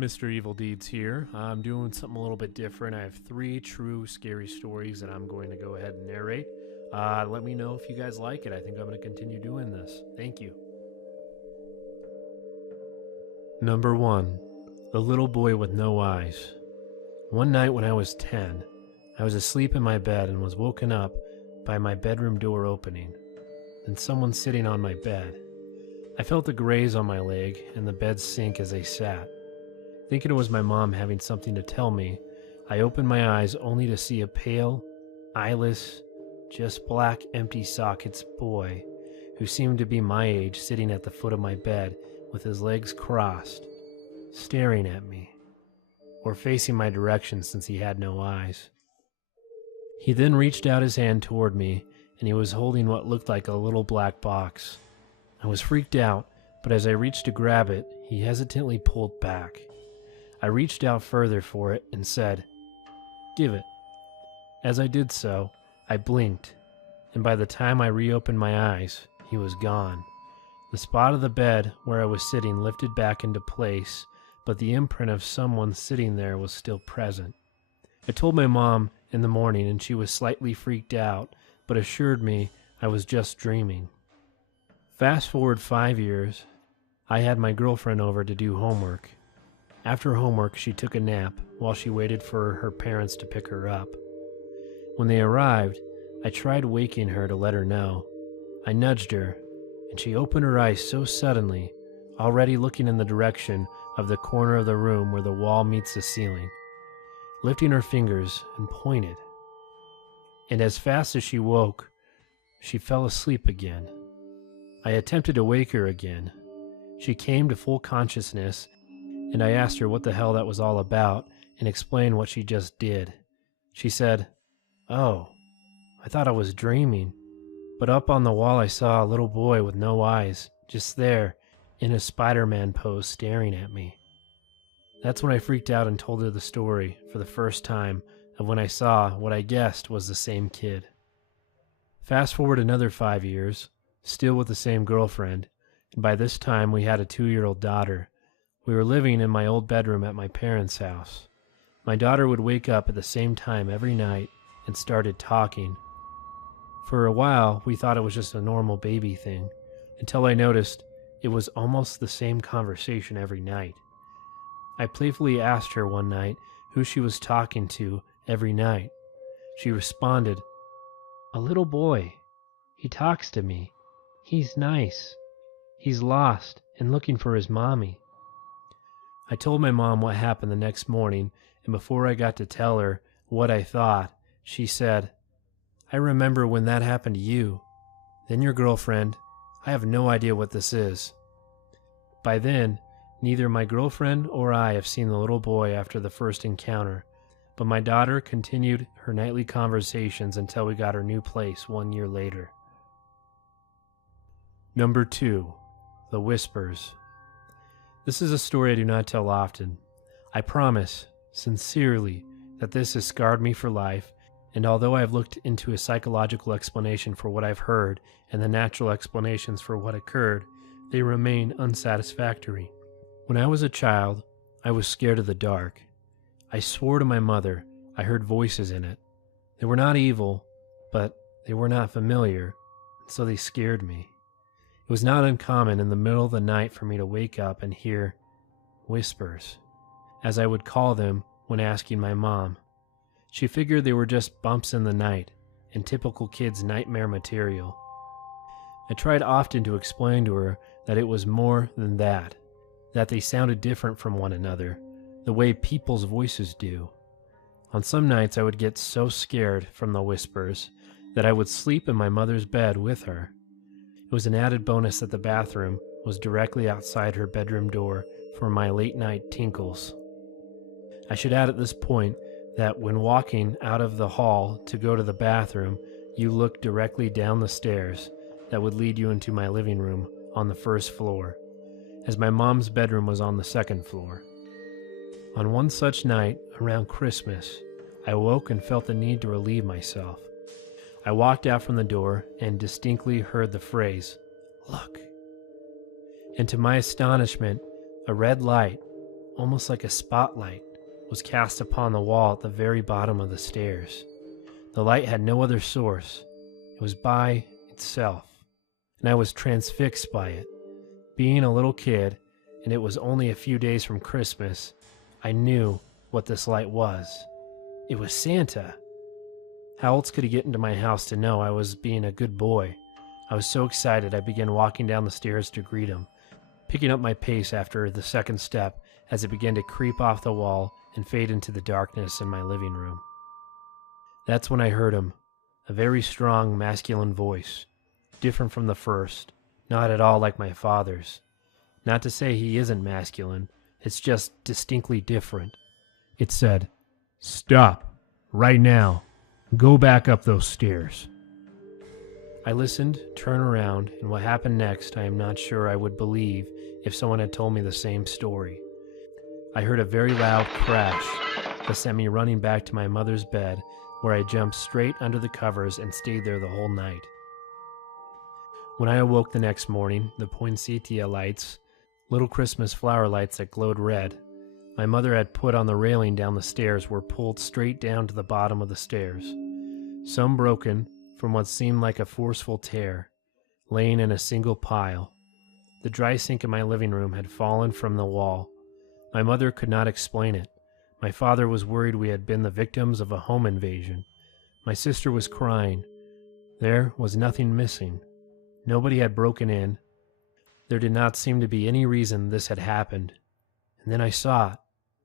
Mr. Evil Deeds here. I'm doing something a little bit different. I have 3 true scary stories that I'm going to go ahead and narrate. Let me know if you guys like it. I think I'm going to continue doing this. Thank you. Number 1. The Little Boy with No Eyes. One night when I was 10, I was asleep in my bed and was woken up by my bedroom door opening, and someone sitting on my bed. I felt the graze on my leg and the bed sink as I sat. Thinking it was my mom having something to tell me, I opened my eyes only to see a pale, eyeless, just black empty sockets boy who seemed to be my age sitting at the foot of my bed with his legs crossed, staring at me, or facing my direction since he had no eyes. He then reached out his hand toward me, and he was holding what looked like a little black box. I was freaked out, but as I reached to grab it, he hesitantly pulled back. I reached out further for it and said, "Give it." As I did so, I blinked, and by the time I reopened my eyes, he was gone. The spot of the bed where I was sitting lifted back into place, but the imprint of someone sitting there was still present. I told my mom in the morning, and she was slightly freaked out, but assured me I was just dreaming. Fast forward 5 years, I had my girlfriend over to do homework. After homework, she took a nap while she waited for her parents to pick her up. When they arrived, I tried waking her to let her know. I nudged her, and she opened her eyes so suddenly, already looking in the direction of the corner of the room where the wall meets the ceiling, lifting her fingers and pointed. And as fast as she woke, she fell asleep again. I attempted to wake her again. She came to full consciousness, and I asked her what the hell that was all about and explained what she just did. She said, "Oh, I thought I was dreaming, but up on the wall I saw a little boy with no eyes, just there, in a Spider-Man pose staring at me." That's when I freaked out and told her the story for the first time of when I saw what I guessed was the same kid. Fast forward another 5 years, still with the same girlfriend, and by this time we had a 2-year-old daughter. We were living in my old bedroom at my parents' house. My daughter would wake up at the same time every night and started talking. For a while, we thought it was just a normal baby thing, until I noticed it was almost the same conversation every night. I playfully asked her one night who she was talking to every night. She responded, "A little boy. He talks to me. He's nice. He's lost and looking for his mommy." I told my mom what happened the next morning, and before I got to tell her what I thought, she said, "I remember when that happened to you. Then your girlfriend. I have no idea what this is." By then, neither my girlfriend or I have seen the little boy after the first encounter, but my daughter continued her nightly conversations until we got her new place 1 year later. Number 2. The Whispers. This is a story I do not tell often. I promise, sincerely, that this has scarred me for life, and although I have looked into a psychological explanation for what I've heard and the natural explanations for what occurred, they remain unsatisfactory. When I was a child, I was scared of the dark. I swore to my mother I heard voices in it. They were not evil, but they were not familiar, and so they scared me. It was not uncommon in the middle of the night for me to wake up and hear whispers, as I would call them when asking my mom. She figured they were just bumps in the night and typical kids' nightmare material. I tried often to explain to her that it was more than that they sounded different from one another, the way people's voices do. On some nights I would get so scared from the whispers that I would sleep in my mother's bed with her. It was an added bonus that the bathroom was directly outside her bedroom door for my late-night tinkles. I should add at this point that when walking out of the hall to go to the bathroom, you look directly down the stairs that would lead you into my living room on the first floor, as my mom's bedroom was on the second floor. On one such night, around Christmas, I woke and felt the need to relieve myself. I walked out from the door and distinctly heard the phrase, "Look." And to my astonishment, a red light, almost like a spotlight, was cast upon the wall at the very bottom of the stairs. The light had no other source. It was by itself, and I was transfixed by it. Being a little kid, and it was only a few days from Christmas, I knew what this light was. It was Santa. How else could he get into my house to know I was being a good boy? I was so excited I began walking down the stairs to greet him, picking up my pace after the second step as it began to creep off the wall and fade into the darkness in my living room. That's when I heard him, a very strong masculine voice, different from the first, not at all like my father's. Not to say he isn't masculine, it's just distinctly different. It said, "Stop, right now. Go back up those stairs." I listened, turned around, and what happened next I am not sure I would believe if someone had told me the same story. I heard a very loud crash that sent me running back to my mother's bed, where I jumped straight under the covers and stayed there the whole night. When I awoke the next morning, the poinsettia lights, little Christmas flower lights that glowed red, my mother had put on the railing down the stairs were pulled straight down to the bottom of the stairs, some broken from what seemed like a forceful tear, laying in a single pile. The dry sink in my living room had fallen from the wall. My mother could not explain it. My father was worried we had been the victims of a home invasion. My sister was crying. There was nothing missing. Nobody had broken in. There did not seem to be any reason this had happened. And then I saw it,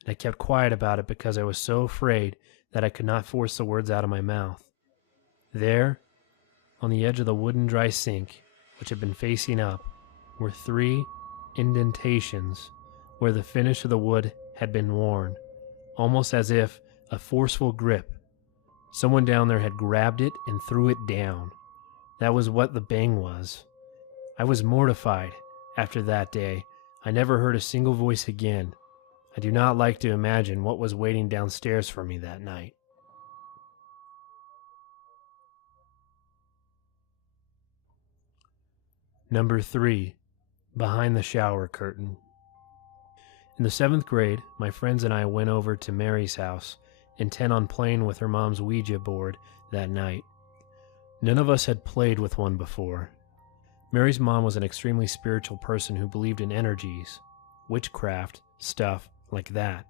and I kept quiet about it because I was so afraid that I could not force the words out of my mouth. There, on the edge of the wooden dry sink, which had been facing up, were 3 indentations where the finish of the wood had been worn, almost as if a forceful grip. Someone down there had grabbed it and threw it down. That was what the bang was. I was mortified. After that day, I never heard a single voice again. I do not like to imagine what was waiting downstairs for me that night. Number 3. Behind the shower curtain. In the 7th grade, my friends and I went over to Mary's house, intent on playing with her mom's Ouija board that night. None of us had played with one before. Mary's mom was an extremely spiritual person who believed in energies, witchcraft, stuff like that.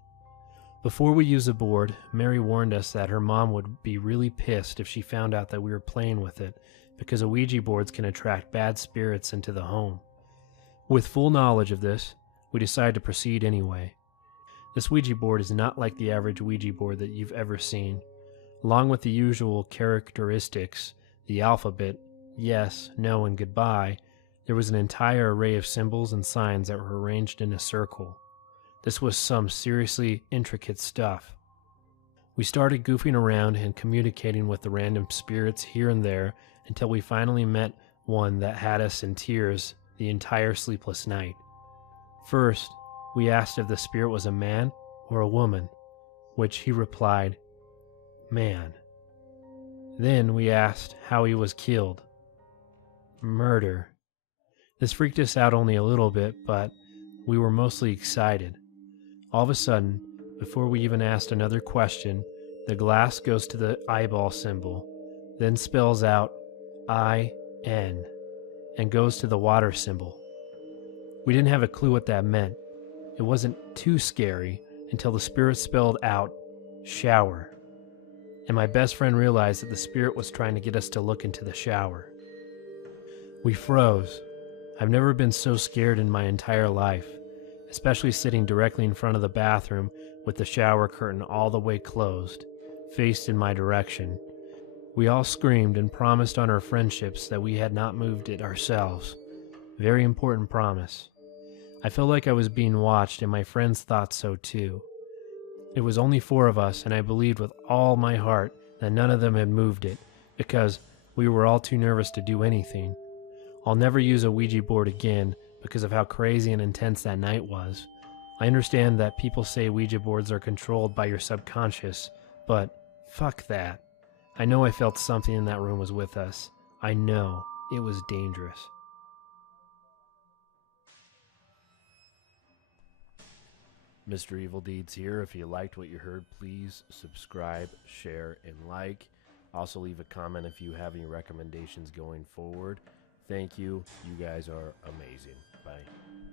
Before we used the board, Mary warned us that her mom would be really pissed if she found out that we were playing with it, because Ouija boards can attract bad spirits into the home. With full knowledge of this, we decided to proceed anyway. This Ouija board is not like the average Ouija board that you've ever seen. Along with the usual characteristics, the alphabet, yes, no, and goodbye, there was an entire array of symbols and signs that were arranged in a circle. This was some seriously intricate stuff. We started goofing around and communicating with the random spirits here and there until we finally met one that had us in tears the entire sleepless night. First, we asked if the spirit was a man or a woman, which he replied, "Man." Then we asked how he was killed. Murder. This freaked us out only a little bit, but we were mostly excited. All of a sudden, before we even asked another question, the glass goes to the eyeball symbol, then spells out I-N, and goes to the water symbol. We didn't have a clue what that meant. It wasn't too scary until the spirit spelled out shower, and my best friend realized that the spirit was trying to get us to look into the shower. We froze. I've never been so scared in my entire life, especially sitting directly in front of the bathroom with the shower curtain all the way closed, faced in my direction. We all screamed and promised on our friendships that we had not moved it ourselves. Very important promise. I felt like I was being watched, and my friends thought so too. It was only 4 of us, and I believed with all my heart that none of them had moved it, because we were all too nervous to do anything. I'll never use a Ouija board again because of how crazy and intense that night was. I understand that people say Ouija boards are controlled by your subconscious, but fuck that. I know I felt something in that room was with us. I know it was dangerous. Mr. Evil Deeds here. If you liked what you heard, please subscribe, share, and like. Also, leave a comment if you have any recommendations going forward. Thank you. You guys are amazing. Bye.